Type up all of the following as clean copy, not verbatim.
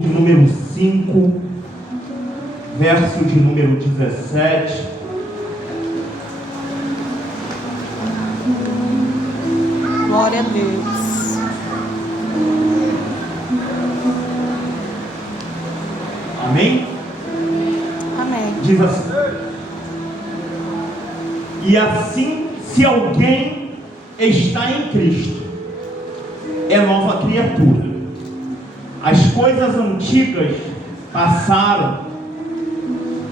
de número 5, verso de número 17. Glória a Deus. Amém? Amém. Diz assim: e assim, se alguém está em Cristo, é nova criatura. As coisas antigas passaram,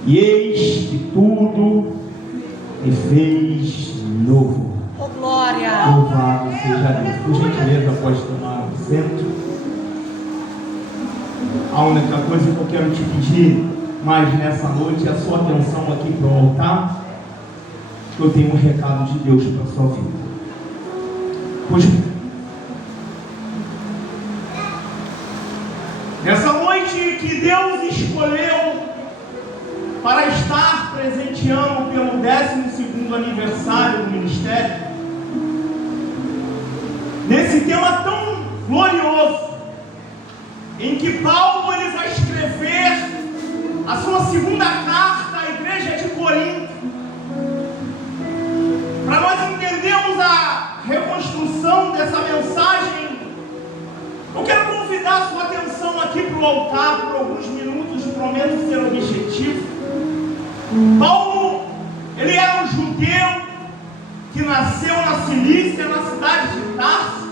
e eis que tudo me fez novo. Oh, glória. Louvado seja Deus. Por gentileza, pode tomar assento. A única coisa que eu quero te pedir mais nessa noite é a sua atenção aqui para o altar, que eu tenho um recado de Deus para a sua vida. Pois nessa noite que Deus escolheu para estar presenteando pelo 12º aniversário do ministério, nesse tema tão glorioso, em que Paulo ele vai escrever a sua segunda carta à igreja de Corinto, para nós entendermos a reconstrução dessa mensagem. Eu quero convidar a sua atenção aqui para o altar por alguns minutos, prometo ser objetivo. Paulo, ele era um judeu que nasceu na Cilícia, na cidade de Tarso.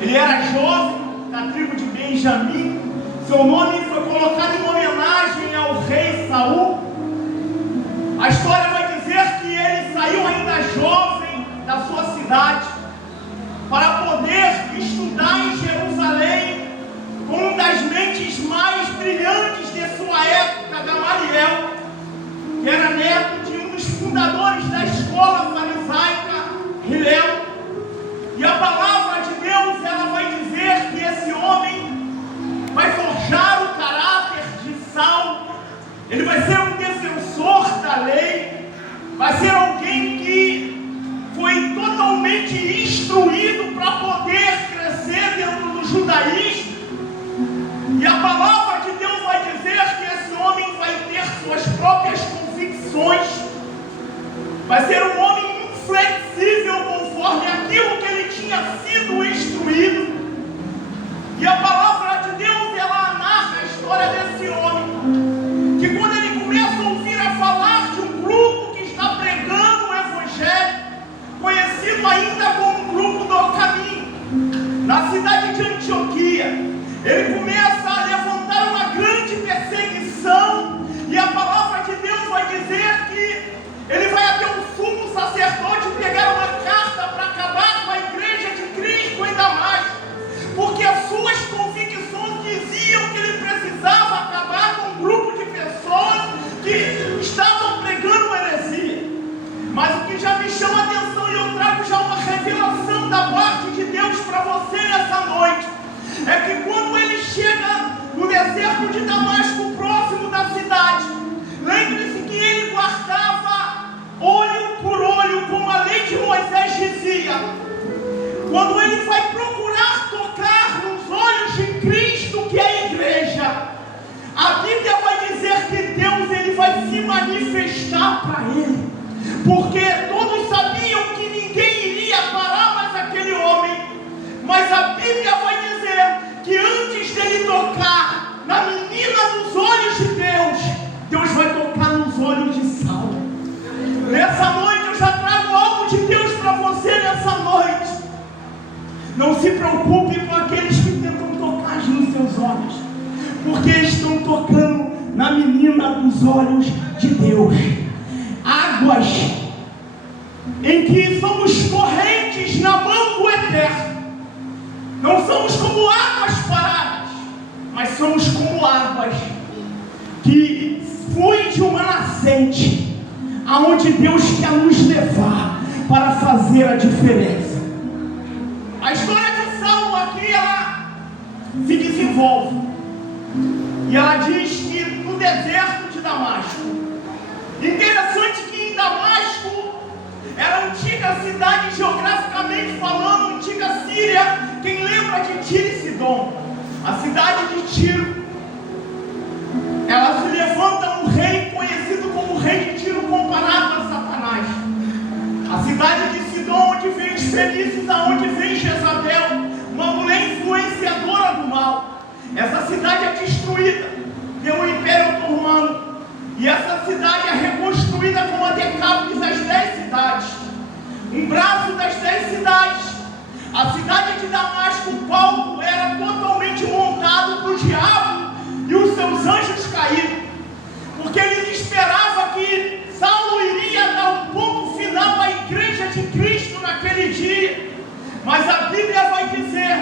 Ele era jovem, da tribo de Benjamim. Seu nome foi colocado em homenagem ao rei Saul. A história vai dizer que ele saiu ainda jovem da sua cidade para poder estudar em Jerusalém com uma das mentes mais brilhantes de sua época, Gamaliel, que era neto de um dos fundadores da escola farisaica, Hilel. E a palavra de Deus, ela vai dizer que esse homem vai forjar o caráter de Saulo. Ele vai ser um defensor da lei, vai ser alguém que foi totalmente instruído para poder crescer dentro do judaísmo. E a palavra de Deus vai dizer que esse homem vai ter suas próprias convicções, vai ser um homem inflexível conforme aquilo que ele tinha sido instruído. E a palavra de Deus, ela narra a história desse homem, que quando ele começa a ouvir a falar de um grupo que está pregando o evangelho, conhecido ainda como grupo do caminho, na cidade de Antioquia, ele começa a levantar uma grande perseguição. E a palavra de Deus vai dizer que ele vai até o sumo sacerdote pegar uma carta para acabar com a igreja de Cristo em Damasco, porque as suas convicções diziam que ele precisava acabar com um grupo de pessoas que estavam pregando heresia. Mas o que já me chama a atenção, e eu trago já uma revelação da parte de Deus para você nessa noite, é que quando ele chega no deserto de Damasco, próximo da cidade, lembre-se que ele guardava olho por olho, como a lei de Moisés dizia. Quando ele vai procurar tocar nos olhos de Cristo, que é a igreja, a Bíblia vai dizer que Deus ele vai se manifestar para ele, porque todos sabiam que ninguém iria parar mais aquele homem. Mas a Bíblia vai dizer que antes dele tocar na menina dos olhos de Deus, Deus vai tocar nos olhos de Saulo. Nessa noite eu já trago algo de Deus para você nessa noite. Não se preocupe com aqueles que tentam tocar nos seus olhos, porque estão tocando na menina dos olhos de Deus. Águas em que somos correntes na mão do Eterno. Não somos como águas paradas, mas somos como águas que fluem de uma nascente, aonde Deus quer nos levar para fazer a diferença. A história de Saulo aqui, ela se desenvolve, e ela diz que no deserto de Damasco, interessante que em Damasco era a antiga cidade, geograficamente falando, antiga Síria. Quem lembra de Tiro e Sidom? A cidade de Tiro, ela se levanta um rei conhecido como rei de Tiro, comparado a Satanás. A cidade de Sidom, onde vem os fenícios, aonde vem Jezabel, uma mulher influenciadora do mal. Essa cidade é destruída pelo Império Otomano, e essa cidade é reconstruída como a Decápolis, as 10 cidades, um braço das 10 cidades. A cidade de Damasco, o palco era totalmente montado para o diabo e os seus anjos caídos, porque eles esperavam que Saulo iria dar um ponto final à igreja de Cristo naquele dia. Mas a Bíblia vai dizer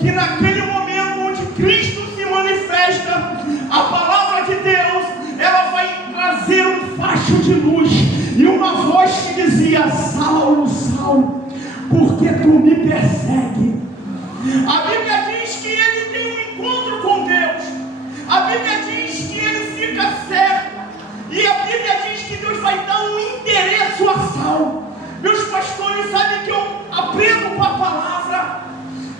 que naquele momento onde Cristo se manifesta, a palavra de Deus, ela vai trazer um facho de luz e uma voz que dizia: Saulo, Saulo, por que tu me persegue? A Bíblia diz que ele tem um encontro com Deus. A Bíblia diz que ele fica cego. E a Bíblia diz que Deus vai dar um endereço a Saulo. Meus pastores sabem que eu aprendo com a palavra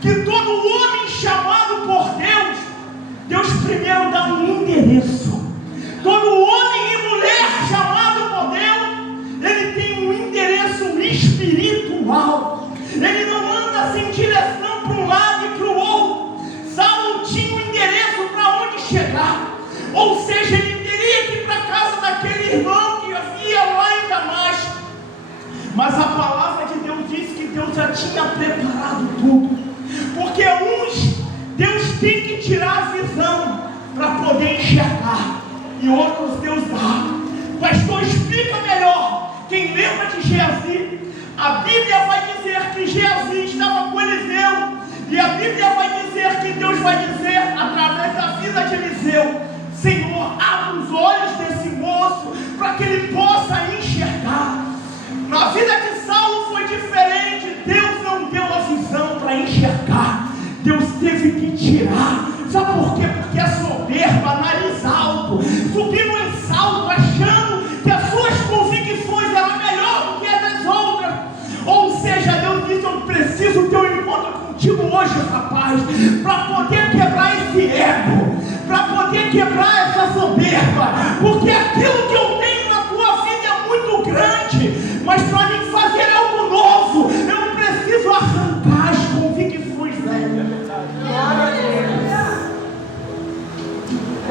que todo homem chamado por Deus, Deus primeiro dá um endereço. Todo homem e mulher chamado por Deus, ele tem um endereço espiritual. Ele não anda sem direção para um lado e para o outro. Saulo tinha um endereço para onde chegar. Ou seja, ele teria que ir para a casa daquele irmão que havia lá em Damasco. Mas a palavra de Deus diz que Deus já tinha preparado tudo. Porque uns, Deus tem que tirar a visão para poder enxergar, e outros Deus dá. Pastor, explica melhor. Quem lembra de Geazi? A Bíblia vai dizer que Geazi estava com Eliseu, e a Bíblia vai dizer que Deus vai dizer através da vida de Eliseu: Senhor, abre os olhos desse moço para que ele possa enxergar. Na vida de Saulo foi diferente. Deus não deu a visão para enxergar, Deus teve que tirar. Sabe por quê? Porque é soberba, nariz alto, subindo em salto, achando que as suas convicções eram melhor do que as das outras. Ou seja, Deus disse: eu preciso ter um encontro contigo hoje, rapaz, para poder quebrar esse ego, para poder quebrar essa soberba, porque aquilo que eu tenho na tua vida é muito grande, mas para mim fazer algo novo, eu preciso arrancar as convicções velhas. Glória a Deus.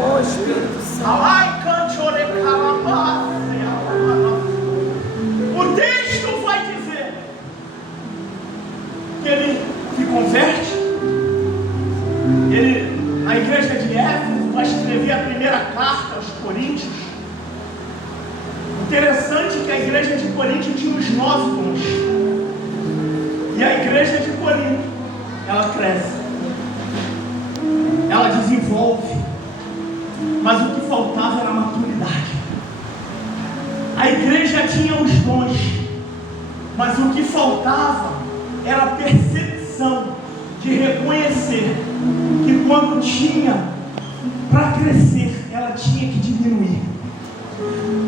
Oh, Espírito Santo. O texto vai dizer que ele se converte. Ele, na igreja de Éfeso, vai escrever a primeira carta aos Coríntios. Interessante que a igreja de Corinto tinha uns 9 dons. E a igreja de Corinto, ela cresce, ela desenvolve, mas o que faltava era maturidade. A igreja tinha os dons, mas o que faltava era a percepção de reconhecer que quando tinha para crescer, ela tinha que diminuir.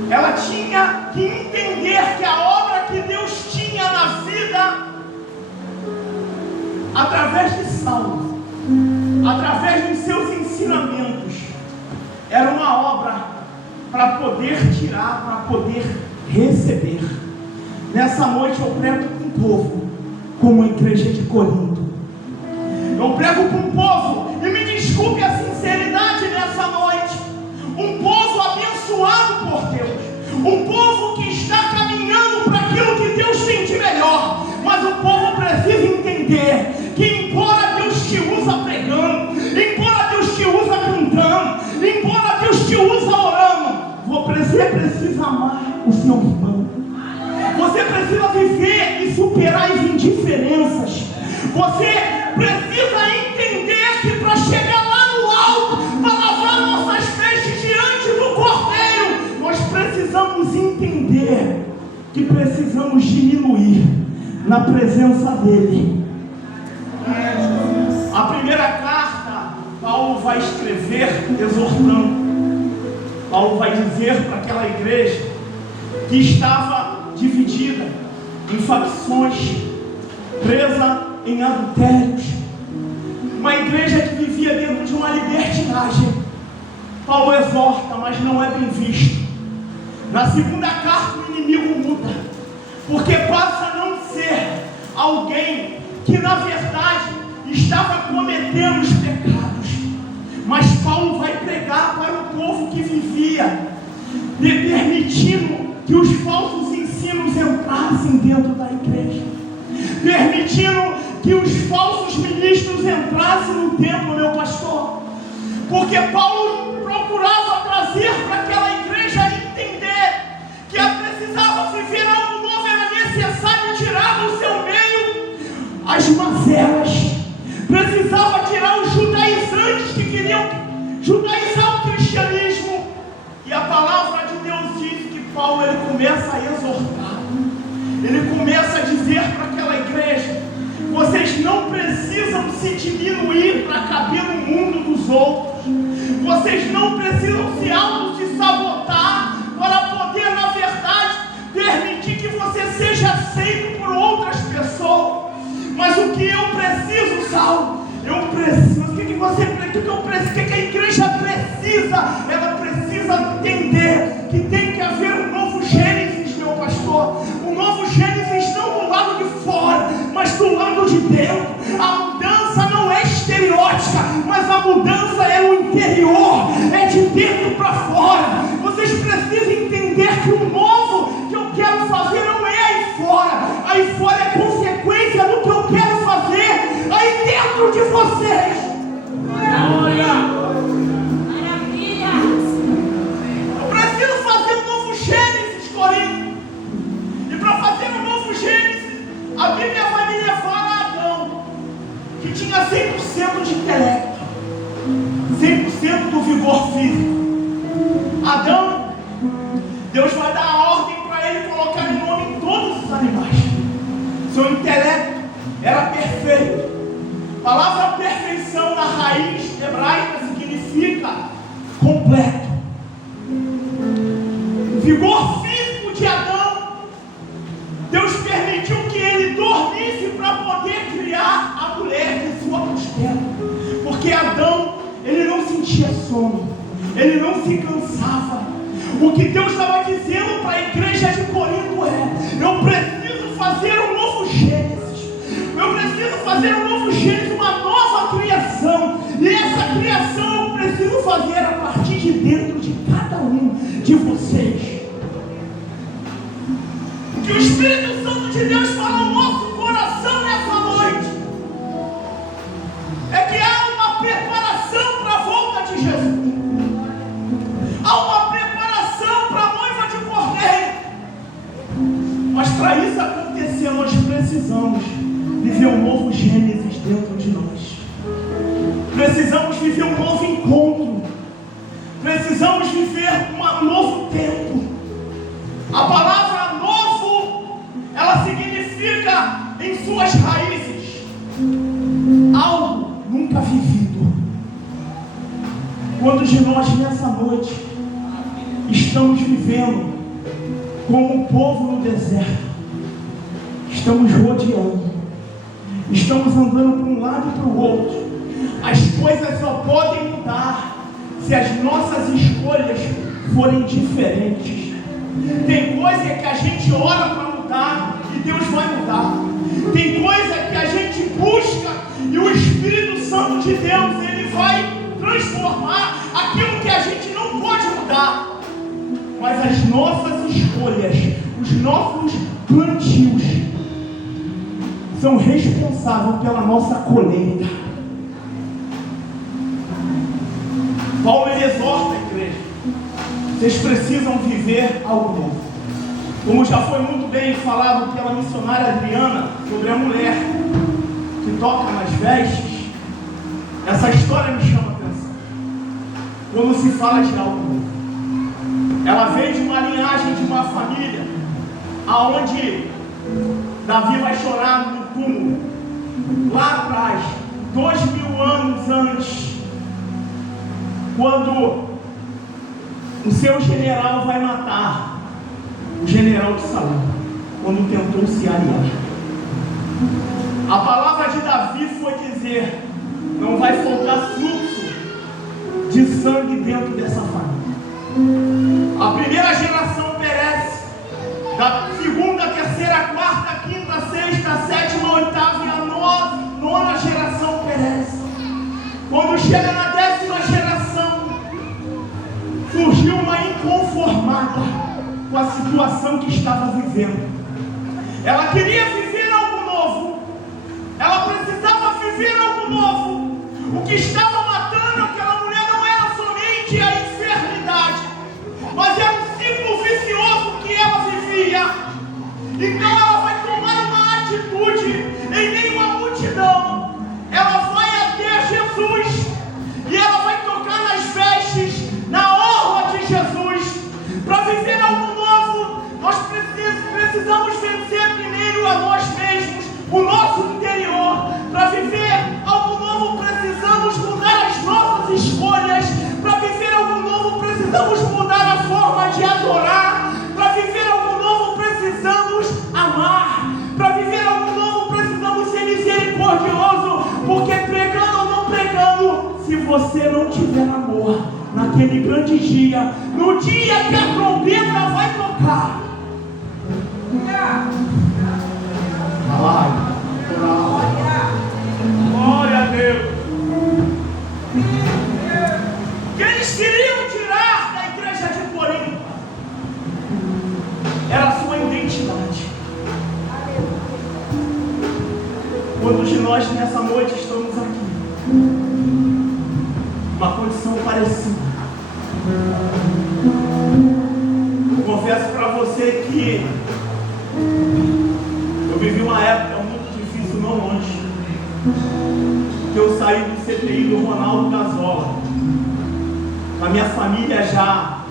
Ela tinha que entender que a obra que Deus tinha na vida, através de Saulo, através dos seus ensinamentos, era uma obra para poder tirar, para poder receber. Nessa noite eu prego com o povo, como a igreja de Corinto. Eu prego com o povo, e me desculpe a sinceridade nessa noite, um povo abençoado por Deus, um povo que está caminhando para aquilo que Deus tem de melhor, mas o povo precisa entender que embora Deus te usa pregando, embora Deus te usa cantando, embora Deus te usa orando, você precisa amar o seu irmão, você precisa viver e superar as indiferenças, você precisa entender que para chegar lá no alto, para lavar nossas vestes diante do Cordeiro, nós precisamos entender que precisamos diminuir na presença dele. A primeira carta, Paulo vai escrever exortando. Paulo vai dizer para aquela igreja que estava dividida em facções, presa em adultérios, uma igreja que vivia vivia dentro de uma libertinagem. Paulo exorta, mas não é bem visto. Na segunda carta o inimigo muda, porque passa a não ser alguém que na verdade estava cometendo os pecados, mas Paulo vai pregar para o povo que vivia permitindo que os falsos ensinos entrassem dentro da igreja, permitindo que os falsos ministros entrassem no templo, meu pastor, porque Paulo procurava trazer para aquela igreja entender que ela precisava viver algo novo, era necessário tirar do seu meio as mazelas, precisava tirar os judaizantes que queriam judaizar o cristianismo. E a palavra de Deus diz que Paulo ele começa a exortar, ele começa a dizer para aquela igreja: vocês não precisam se diminuir para caber no mundo dos outros, vocês não precisam se auto-sabotar para poder, na verdade, permitir que você seja aceito por outras pessoas. Mas o que eu preciso, Saulo? Eu preciso, o que a igreja precisa? Ela precisa entender que tem que haver um novo Gênesis, meu pastor. Um novo Gênesis não do lado de fora, mas do lado de dentro. A mudança não é estereótica, mas a mudança é o interior, é de dentro para fora. Vocês precisam entender que o novo que eu quero fazer não é aí fora. Aí fora é consequência do que eu quero fazer aí dentro de vocês. Maravilha! Eu preciso fazer um novo Gênesis, Corinto. E para fazer um novo Gênesis, a Bíblia vai me levar a Adão, que tinha 100% de intelecto, 100% do vigor físico. Adão, Deus vai dar a ordem para ele colocar o nome em todos os animais. Seu intelecto era perfeito. A palavra perfeição na raiz hebraica significa completo. O vigor físico de Adão, Deus permitiu que ele dormisse para poder criar a mulher de sua costela, porque Adão, ele não sentia sono, ele não se cansava. O que Deus estava dizendo para a igreja de Corinto é: eu preciso fazer um novo Gênesis, eu preciso fazer um novo Gênesis, uma nova criação, e essa criação eu preciso fazer a partir de dentro de cada um de vocês. O que o Espírito Santo de Deus fala ao nosso coração nessa noite é que há uma preparação para a volta de Jesus, há uma preparação para a noiva de Cordeiro, mas para isso acontecer nós precisamos viver um novo Gênesis dentro de nós, precisamos viver um novo encontro, precisamos viver um novo tempo. A palavra novo, ela significa em suas raízes algo nunca vivido. Quantos de nós nessa noite estamos vivendo como um povo no deserto? Estamos rodeando, estamos andando para um lado e para o outro. As coisas só podem mudar se as nossas escolhas forem diferentes. Tem coisa que a gente ora para mudar e Deus vai mudar. Tem coisa que a gente busca e o Espírito Santo de Deus, ele vai transformar aquilo que a gente não pode mudar. Mas as nossas escolhas, os nossos plantios são responsáveis pela nossa colheita. Paulo ele exorta a igreja: vocês precisam viver algo novo. Como já foi muito bem falado pela missionária Adriana sobre a mulher que toca nas vestes, essa história me chama a atenção. Quando se fala de algo novo, ela veio de uma linhagem, de uma família aonde Davi vai chorar no túmulo lá atrás, 2000 anos antes, quando o seu general vai matar o general de Saul, quando tentou se aliar. A palavra de Davi foi dizer: não vai faltar fluxo de sangue dentro dessa família. A primeira geração perece, da segunda, terceira, quarta, quinta, sexta, sétima, oitava e a nona geração perece. Quando chega na 10ª geração, surgiu uma inconformada com a situação que estava vivendo. Ela queria viver algo novo. Ela precisava viver algo novo. O que estava matando aquela mulher não era somente a enfermidade, mas era um ciclo vicioso que ela vivia. Então ela vai tomar uma atitude em meio à multidão. Ela vai até Jesus e ela vai tocar nas vestes, na orla de Jesus. Para viver algo novo, nós precisamos vencer primeiro a nós mesmos, o nosso interior. Para viver algo novo, precisamos mudar as nossas escolhas. Para viver algo novo, precisamos mudar a forma de adorar. Para viver algo novo, precisamos amar. Para viver algo novo, precisamos ser misericordioso. Porque pregando ou não pregando, se você não tiver amor, naquele grande dia, no dia que a trombeta vai tocar, glória a Deus. O que eles queriam tirar da igreja de Corinto era a sua identidade. Quantos de nós nessa noite estamos aqui? Uma condição parecida. Eu confesso para você que eu vivi uma época muito difícil, não longe, que eu saí do CPI do Ronaldo Gazola, com a minha família já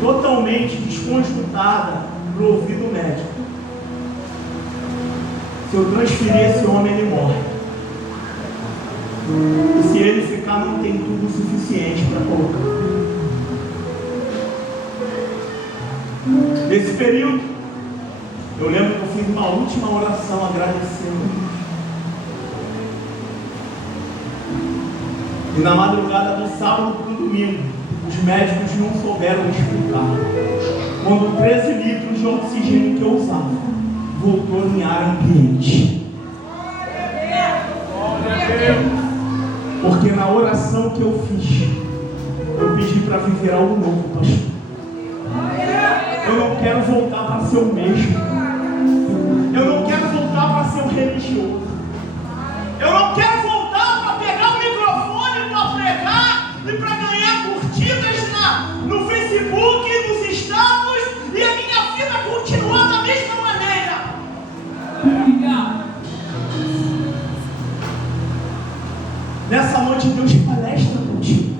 totalmente desconjuntada para o ouvido médico. Se eu transferir esse homem, ele morre. E se ele ficar, não tem tudo suficiente para colocar. Nesse período, eu lembro que eu fiz uma última oração agradecendo. E na madrugada do sábado para o domingo, os médicos não souberam explicar. Quando 13 litros de oxigênio que eu usava voltou em ar ambiente. Porque na oração que eu fiz, eu pedi para viver algo novo, pastor. Eu não quero voltar para ser o mesmo. Eu não quero voltar para ser um religioso. Eu não quero voltar para pegar o microfone para pregar e para ganhar curtidas no Facebook, nos status, e a minha vida continuar da mesma maneira. Nessa noite Deus palestra contigo.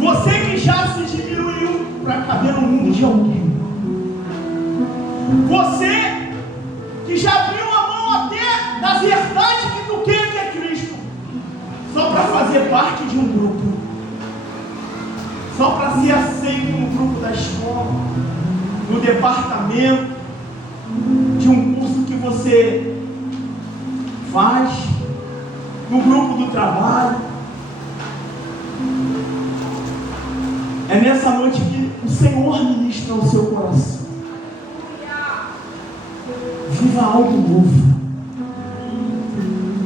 Você que já se diminuiu para caber no mundo de alguém. Você que já abriu a mão até da verdade que tu quer que é Cristo, só para fazer parte de um grupo, só para ser aceito no grupo da escola, no departamento, de um curso que você faz, no grupo do trabalho. É nessa noite que o Senhor ministra o seu coração. Viva algo novo.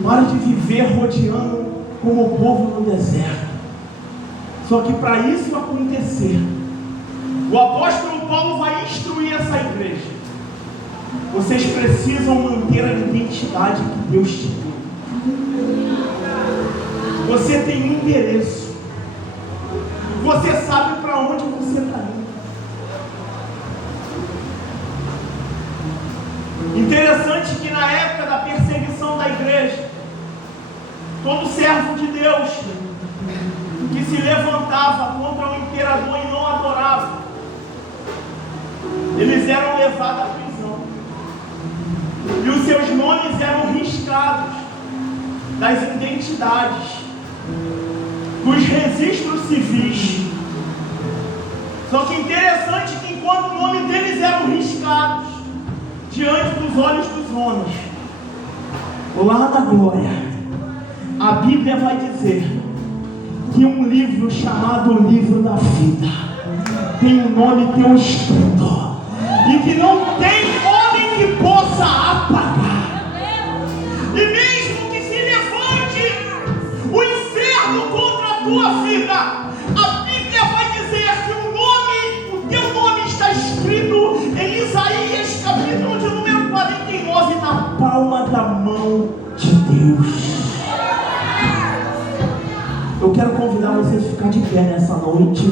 Pare de viver rodeando como o povo no deserto. Só que para isso acontecer, o apóstolo Paulo vai instruir essa igreja. Vocês precisam manter a identidade que Deus te deu. Você tem um endereço. Você sabe para onde você está indo. Interessante que na época da perseguição da igreja, todo servo de Deus que se levantava contra o imperador e não adorava, eles eram levados à prisão. E os seus nomes eram riscados das identidades, dos registros civis. Só que interessante que enquanto o nome deles eram riscados diante dos olhos dos homens, lá na glória, a Bíblia vai dizer que um livro chamado Livro da Vida tem um nome teu escrito, e que não tem homem que possa apagar. E mesmo que se levante o inferno contra a tua vida, a Bíblia vai dizer que o teu nome está escrito em Isaías capítulo de número 49, na palma da mão de Deus. Eu quero convidar vocês a ficar de pé nessa noite.